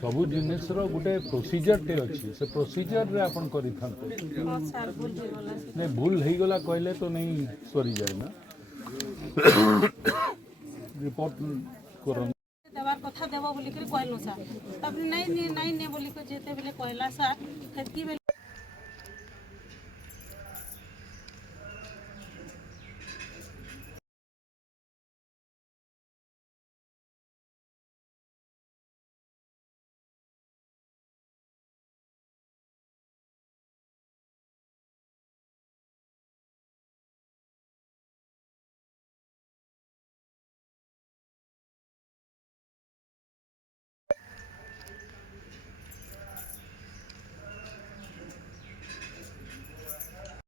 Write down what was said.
सबू जिनस गोटे प्रोसीजर टे अच्छी से प्रोसीजर रे आपण करि थांते नहीं भूल हो गला कहले तो नहीं सरी जाए ना रिपोर्ट कर देवार कथा देव बोलिक कहलु सर तब नहीं बोलिक जेते बेले कहला सर